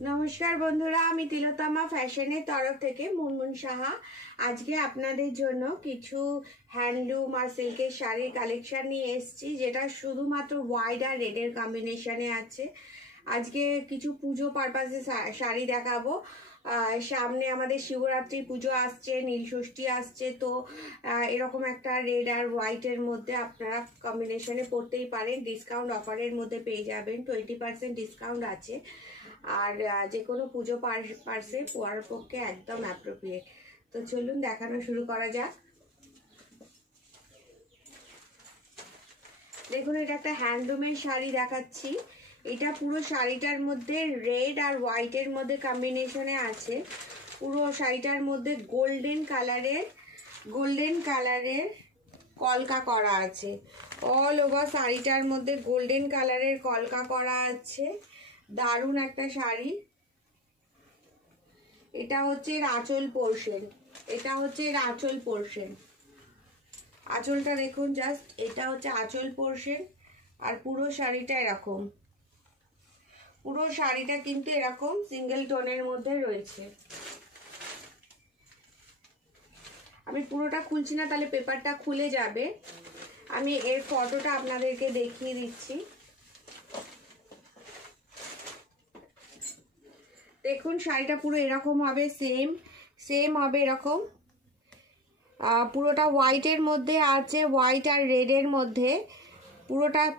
নমস্কার বন্ধুরা, আমি তিলোত্তমা ফ্যাশনের তরফ থেকে মুনমুন সাহা আজকে আপনাদের জন্য কিছু হ্যান্ডলুম আর সিল্কের শাড়ির কালেকশন নিয়ে এসেছি, যেটা শুধুমাত্র হোয়াইট আর রেডের কম্বিনেশনে আছে। আজকে কিছু পুজো পারপাসে শাড়ি দেখাবো। সামনে আমাদের শিবরাত্রি পুজো আসছে, নীলষষ্ঠী আসছে, তো এরকম একটা রেড আর হোয়াইটের মধ্যে আপনারা কম্বিনেশনে পরতেই পারেন। ডিসকাউন্ট অফারের মধ্যে পেয়ে যাবেন, 20% ডিসকাউন্ট আছে। আর যে কোনো পুজো পার্সে পরার পক্ষে একদম অ্যাপ্রোপ্রিয়েট। তো চলুন দেখানো শুরু করা যাক। দেখুন, এটা একটা হ্যান্ডলুমের শাড়ি দেখাচ্ছি। এটা পুরো শাড়িটার মধ্যে রেড আর হোয়াইটের মধ্যে কম্বিনেশনে আছে। পুরো শাড়িটার মধ্যে গোল্ডেন কালারের কলকা করা আছে। অল ওভার শাড়িটার মধ্যে গোল্ডেন কালারের কলকা করা আছে। দারুণ একটা শাড়ি। এটা হচ্ছে আঁচল পোর্শন, আঁচলটা দেখুন জাস্ট। এটা হচ্ছে আঁচল পোর্শন। আর পুরো শাড়িটা এরকম, পুরো শাড়িটা কিন্তু এরকম সিঙ্গেল টোনের মধ্যে রয়েছে। আমি পুরোটা খুলছি না, তাহলে পেপারটা খুলে যাবে। আমি এর ফটোটা আপনাদেরকে দেখিয়ে দিচ্ছি। দেখুন, শাড়িটা পুরো এরকম হবে, সেম হবে এরকম। পুরোটা হোয়াইটের মধ্যে আছে, হোয়াইট আর রেডের মধ্যে।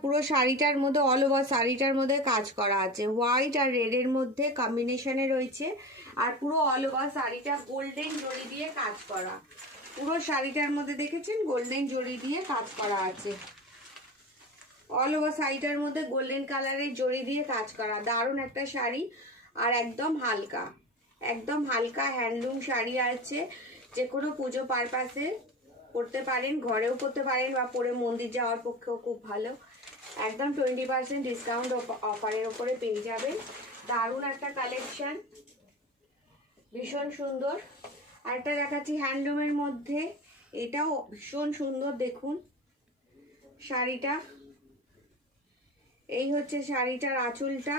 পুরো শাড়িটার মধ্যে অল ওভার শাড়িটার মধ্যে কাজ করা আছে, হোয়াইট আর রেডের মধ্যে কম্বিনেশনে রয়েছে। আর পুরো অল ওভার শাড়িটা গোল্ডেন জরি দিয়ে কাজ করা। পুরো শাড়িটার মধ্যে দেখেছেন গোল্ডেন জরি দিয়ে কাজ করা আছে। অল ওভার শাড়িটার মধ্যে গোল্ডেন কালারের জরি দিয়ে কাজ করা। দারুণ একটা শাড়ি। আর একদম হালকা হ্যান্ডলুম শাড়ি আছে। যে কোনো পুজো পারপাসে পরতে পারেন, ঘরেও পরতে পারেন, বা পরে মন্দির যাওয়ার পক্ষেও খুব ভালো। একদম 20% ডিসকাউন্ট অফারের ওপরে পেয়ে যাবেন। দারুণ একটা কালেকশন, ভীষণ সুন্দর। আরেকটা দেখাচ্ছি হ্যান্ডলুমের মধ্যে, এটাও ভীষণ সুন্দর। দেখুন শাড়িটা, এই হচ্ছে শাড়িটার আঁচলটা।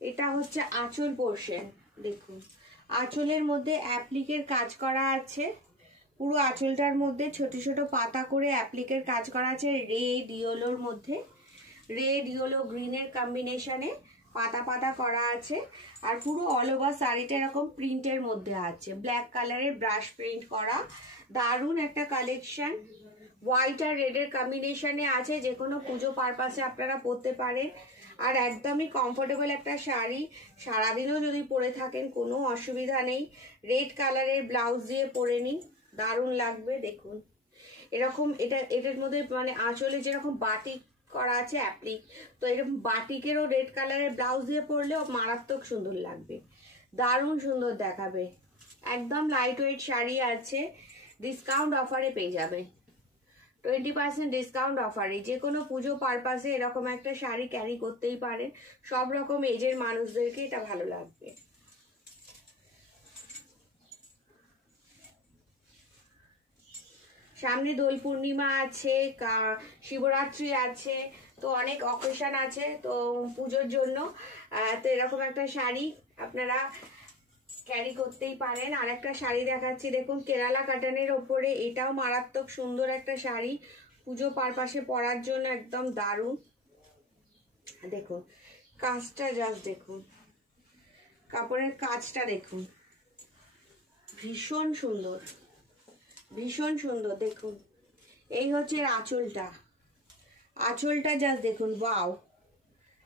এটা হচ্ছে আঁচল পোর্শন। দেখুন, আঁচলের মধ্যে অ্যাপ্লিকের কাজ করা আছে। পুরো আঁচলটার মধ্যে ছোট ছোট পাতা করে অ্যাপ্লিকের কাজ করা আছে। রেড ইয়েলোর মধ্যে, রেড ইয়েলো গ্রিনের কম্বিনেশনে পাতা পাতা করা আছে। আর পুরো অল ওভার শাড়িটা এরকম প্রিন্টের মধ্যে আছে, ব্ল্যাক কালারের ব্রাশ প্রিন্ট করা। দারুণ একটা কালেকশন, হোয়াইট আর রেডের কম্বিনেশনে আছে। যে কোনো পুজো পারপাসে আপনারা পরতে পারেন। আর একদমই কমফোর্টেবল একটা শাড়ি, সারাদিনও যদি পরে থাকেন কোনো অসুবিধা নেই। রেড কালারের ব্লাউজ দিয়ে পরে নিন, দারুণ লাগবে। দেখুন এরকম, এটার মধ্যে মানে আঁচলে যেরকম বাটিক করা আছে অ্যাপ্লিক, তো এরকম বাটিকেরও রেড কালারের ব্লাউজ দিয়ে পরলেও মারাত্মক সুন্দর লাগবে, দারুণ সুন্দর দেখাবে। একদম লাইট ওয়েট শাড়ি আছে, ডিসকাউন্ট অফারে পেয়ে যাবে। 20% ডিসকাউন্ট অফারে যে কোনো পুজো পারপাসে এরকম একটা শাড়ি ক্যারি করতেই পারেন। সব রকম এজের মানুষদেরকে এটা ভালো লাগবে। সামনে দোল পূর্ণিমা আছে, শিবরাত্রি আছে, তো অনেক অকেশন আছে তো পুজোর জন্য। তো এরকম একটা শাড়ি আপনারা ক্যারি করতেই পারেন। আর একটা শাড়ি দেখাচ্ছি, দেখুন কেরালা কাটানের ওপরে। এটাও মারাত্মক সুন্দর একটা শাড়ি, পুজো পারপাসে পরার জন্য একদম দারুণ। দেখুন কাজটা জাস্ট দেখুন, কাপড়ের কাজটা দেখুন, ভীষণ সুন্দর, ভীষণ সুন্দর। দেখুন এই হচ্ছে আঁচলটা জাস্ট দেখুন, ওয়াও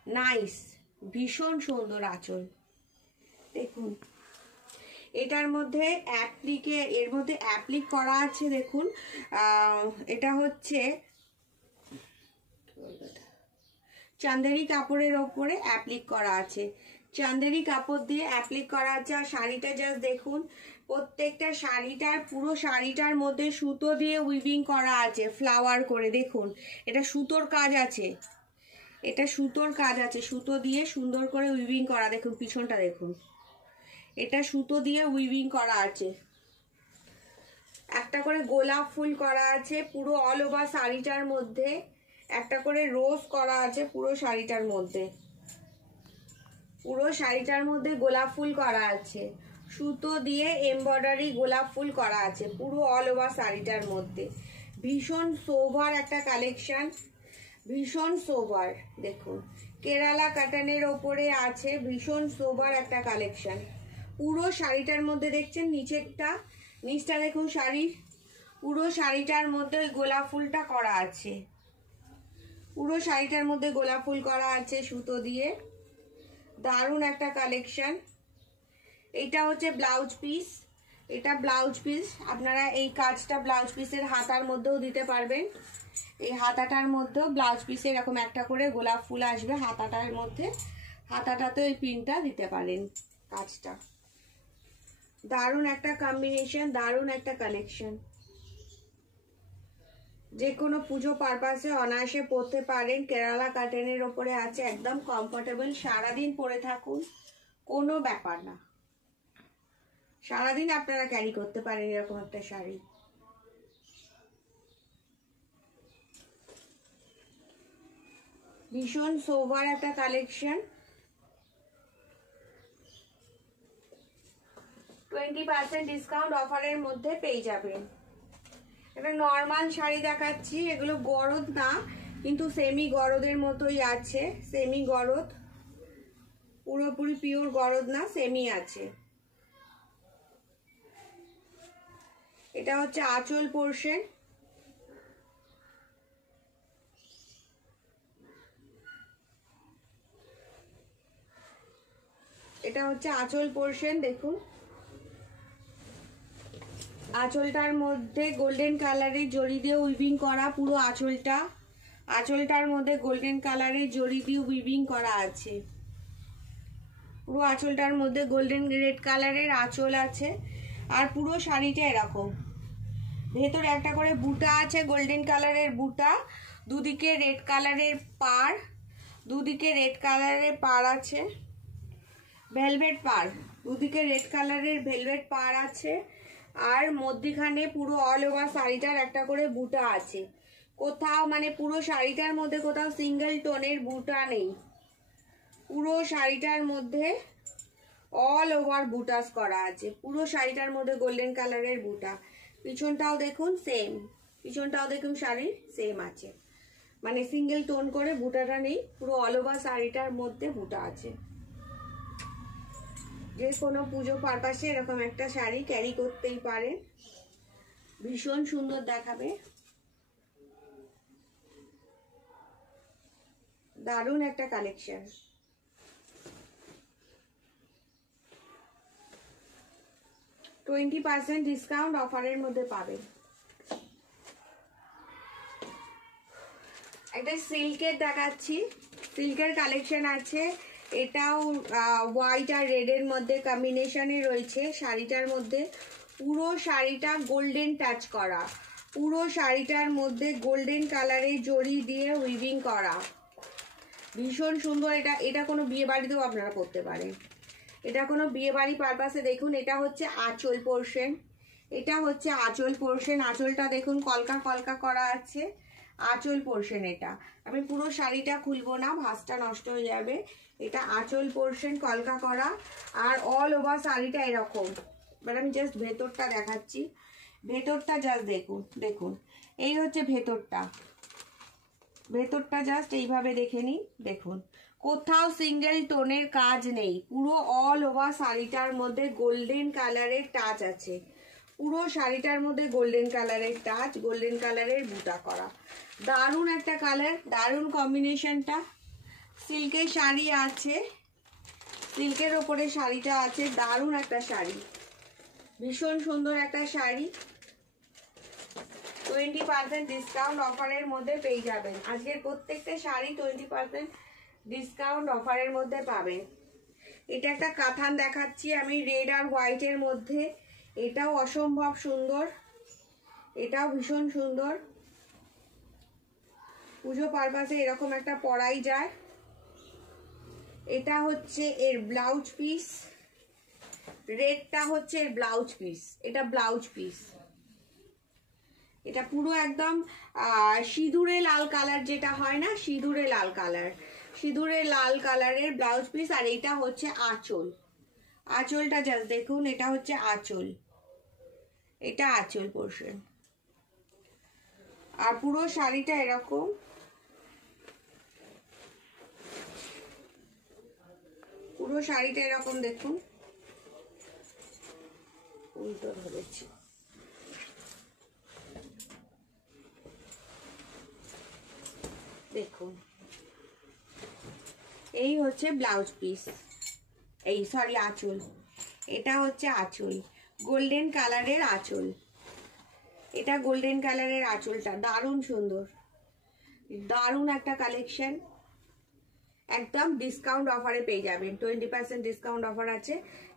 নাইস, ভীষণ সুন্দর আঁচল। দেখুন এটার মধ্যে এর মধ্যে অ্যাপ্লিক করা আছে। দেখুন এটা হচ্ছে চান্দেরি কাপড়ের ওপরে অ্যাপ্লিক করা আছে, চান্দেরি কাপড় দিয়ে অ্যাপ্লিক করা আছে। আর শাড়িটা জাস্ট দেখুন, প্রত্যেকটা পুরো শাড়িটার মধ্যে সুতো দিয়ে উইভিং করা আছে, ফ্লাওয়ার করে। দেখুন এটা সুতোর কাজ আছে, সুতো দিয়ে সুন্দর করে উইভিং করা। দেখুন পিছনটা দেখুন, এটা সুতো দিয়ে উইভিং করা আছে। একটা করে গোলাপ ফুল করা আছে পুরো অল ওভার শাড়িটার মধ্যে, একটা করে রোজ করা আছে পুরো শাড়িটার মধ্যে। পুরো শাড়িটার মধ্যে গোলাপ ফুল করা আছে, সুতো দিয়ে এমব্রয়ডারি গোলাপ ফুল করা আছে পুরো অল ওভার শাড়িটার মধ্যে। ভীষণ সোভার একটা কালেকশন, ভীষণ সোভার। দেখুন কেরালা কাটানের ওপরে আছে, ভীষণ সোভার একটা কালেকশন। পুরো শাড়িটার মধ্যে দেখছেন নিচটা দেখুন শাড়ির, পুরো শাড়িটার মধ্যে গোলাপ ফুলটা করা আছে, পুরো শাড়িটার মধ্যে গোলাপ ফুল করা আছে সুতো দিয়ে। দারুণ একটা কালেকশন। এটা হচ্ছে ব্লাউজ পিস, এটা ব্লাউজ পিস। আপনারা এই কাজটা ব্লাউজ পিসের হাতার মধ্যেও দিতে পারবেন। এই হাতাটার মধ্যেও ব্লাউজ পিসে এরকম একটা করে গোলাপ ফুল আসবে হাতাটার মধ্যে, হাতাটাতে ওই পিনটা দিতে পারেন কাজটা। দারুণ একটা কম্বিনেশন, দারুণ একটা কালেকশন। যে কোনো পুজো পারপাসে অনায়াসে পরতে পারেন। কেরালা কাটনের ওপরে আছে, একদম কমফোর্টেবল। সারাদিন পরে থাকুন, কোনো ব্যাপার না, সারাদিন আপনারা ক্যারি করতে পারেন এরকম একটা শাড়ি। ভীষণ সোভার একটা কালেকশন। 20% ডিসকাউন্ট অফারের মধ্যে পেয়ে যাবেন। এটা নর্মাল শাড়ি দেখাচ্ছি, এগুলো গরদ না কিন্তু সেমি গরদের মতোই আছে, সেমি গরদ, পুরোপুরি পিওর গরদ না, সেমি আছে। এটা হচ্ছে আঁচল পোরশন, এটা হচ্ছে আঁচল পোরশন। দেখুন আঁচলটার মধ্যে গোল্ডেন কালারের জড়ি দিয়ে উইভিং করা পুরো আঁচলটা, আঁচলটার মধ্যে গোল্ডেন কালারের জড়ি দিয়ে উইভিং করা আছে পুরো আঁচলটার মধ্যে, গোল্ডেন রেড কালারের আঁচল আছে। আর পুরো শাড়িটা এরকম, ভেতরে একটা করে বুটা আছে গোল্ডেন কালারের বুটা, দুদিকে রেড কালারের পাড়, দুদিকে রেড কালারের পাড় আছে, ভেলভেট পাড়, দুদিকে রেড কালারের ভেলভেট পাড় আছে। আর মধ্যখানে পুরো অল ওভার শাড়িটার একটা করে বুটা আছে। কোথাও মানে পুরো শাড়িটার মধ্যে কোথাও সিঙ্গেল টোনের বুটা নেই, পুরো শাড়িটার মধ্যে অল ওভার বুটাস করা আছে, পুরো শাড়িটার মধ্যে গোল্ডেন কালারের বুটা। পিছনটাও দেখুন সেম, পিছনটাও দেখুন শাড়ির সেম আছে, মানে সিঙ্গেল টোন করে বুটাটা নেই, পুরো অল ওভার শাড়িটার মধ্যে বুটা আছে। যে কোনো পুজো পারপাসে এরকম একটা শাড়ি ক্যারি করতেই পারেন, ভীষণ সুন্দর দেখাবে। দারুণ একটা কালেকশন। $20% ডিসকাউন্ট অফারের মধ্যে পাবেন। একটা সিল্কের দেখাচ্ছি, সিল্কের কালেকশন আছে। এটাও হোয়াইট আর রেডের মধ্যে কম্বিনেশনে রয়েছে শাড়িটার মধ্যে। পুরো শাড়িটা গোল্ডেন টাচ করা, পুরো শাড়িটার মধ্যে গোল্ডেন কালারের জড়ি দিয়ে উইভিং করা, ভীষণ সুন্দর। এটা কোনো বিয়ে বাড়িতেও আপনারা করতে পারেন, এটা কোনো বিয়ে বাড়ি পারপাসে। দেখুন এটা হচ্ছে আঁচল পোরশন, এটা হচ্ছে আঁচল পোরশন। আঁচলটা দেখুন কলকা কলকা করা আছে, আঁচল পোরশন। এটা আমি পুরো শাড়িটা খুলবো না, ভাঁজটা নষ্ট হয়ে যাবে। এটা আঁচল পোরশন কলকা করা, আর অল ওভার শাড়িটা এরকম। এবার আমি জাস্ট ভেতরটা দেখাচ্ছি, ভেতরটা জাস্ট দেখুন, দেখুন এই হচ্ছে ভেতরটা, ভেতরটা জাস্ট এইভাবে দেখে নিন। দেখুন কোথাও সিঙ্গেল টোনের কাজ নেই, পুরো অল ওভার শাড়িটার মধ্যে গোল্ডেন কালারের টাচ আছে, পুরো শাড়িটার মধ্যে গোল্ডেন কালারের টাচ, গোল্ডেন কালারের বুটা করা। দারুণ একটা কালার, দারুণ কম্বিনেশনটা। সিল্কের শাড়ি আছে, সিল্কের ওপরে শাড়িটা আছে, দারুণ একটা শাড়ি, ভীষণ সুন্দর একটা শাড়ি। 20% ডিসকাউন্ট অফারের মধ্যে পেয়ে যাবেন। আজকের প্রত্যেকটা শাড়ি 20% ডিসকাউন্ট অফারের মধ্যে পাবেন। এটা একটা কাতান দেখাচ্ছি আমি রেড আর হোয়াইটের মধ্যে, এটাও অসম্ভব সুন্দর, এটাও ভীষণ সুন্দর। পুজো পারপাসে এরকম একটা পরাই যায়। এটা হচ্ছে এর ব্লাউজ পিস, রেডটা হচ্ছে এর ব্লাউজ পিস, এটা ব্লাউজ পিস। এটা পুরো একদম সিঁদুরে লাল কালার, যেটা হয় না সিঁদুরে লাল কালার, সিঁদুরে লাল কালারের ব্লাউজ পিস। আর এটা হচ্ছে আঁচল, আঁচলটা জাস্ট দেখুন, এটা হচ্ছে আঁচল, এটা আঁচল পোর্শন। আর পুরো শাড়িটা এরকম, পুরো শাড়িটা এরকম দেখুন, উল্টো ধরেছি, দেখুন এই হচ্ছে ব্লাউজ পিস, এই সরি আঁচল, এটা হচ্ছে আঁচল, গোল্ডেন কালারের আঁচল, এটা গোল্ডেন কালারের আঁচলটা দারুণ সুন্দর, দারুণ একটা কালেকশন। একদম ডিসকাউন্ট অফারে পেয়ে যাবেন, 20% ডিসকাউন্ট অফার আছে,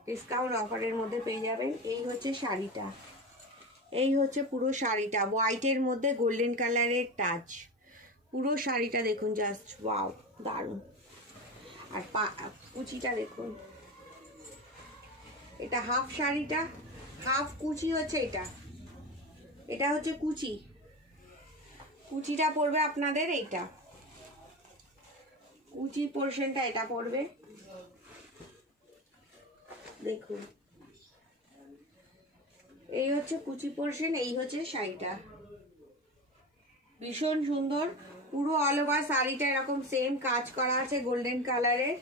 ডিসকাউন্ট অফারের মধ্যে পেয়ে যাবেন। এই হচ্ছে শাড়িটা, এই হচ্ছে পুরো শাড়িটা, হোয়াইটের মধ্যে গোল্ডেন কালারের টাচ, পুরো শাড়িটা দেখুন জাস্ট ওয়াও দারুণ। আর কুচিটা দেখুন, এটা হাফ শাড়িটা, হাফ কুচি হচ্ছে এটা, এটা হচ্ছে কুচি, কুচিটা পড়বে আপনাদের এইটা, কুচি পোর্শনটা এটা পড়বে, দেখুন এই হচ্ছে কুচি পোর্শন, এই হচ্ছে শাড়িটা, ভীষণ সুন্দর। পুরো অল ওভার শাড়িটা এরকম সেম কাজ করা আছে গোল্ডেন কালারের,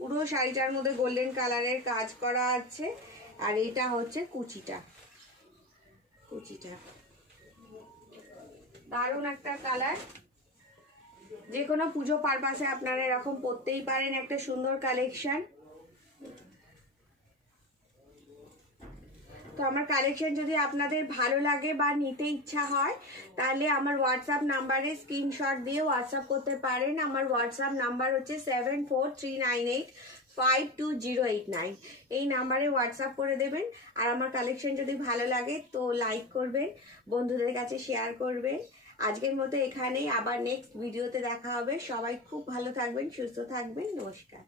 পুরো শাড়িটার মধ্যে গোল্ডেন কালারের কাজ করা আছে। আর এটা হচ্ছে কুচিটা, কুচিটা দারুণ একটা কালার, যে কোনো পুজো পারপাসে আপনারা এরকম পরতেই পারেন, একটা সুন্দর কালেকশন। তো আমার কালেকশন যদি আপনাদের ভালো লাগে বা নিতে ইচ্ছা হয়, তাহলে আমার হোয়াটসঅ্যাপ নাম্বারে স্ক্রিনশট দিয়ে হোয়াটসঅ্যাপ করতে পারেন। আমার হোয়াটসঅ্যাপ নাম্বার হচ্ছে 7439852089, এই নাম্বারে হোয়াটসঅ্যাপ করে দেবেন। আর আমার কালেকশন যদি ভালো লাগে তো লাইক করবেন, বন্ধুদের কাছে শেয়ার করবেন। আজকের মতো এখানেই, আবার নেক্সট ভিডিওতে দেখা হবে। সবাই খুব ভালো থাকবেন, সুস্থ থাকবেন, নমস্কার।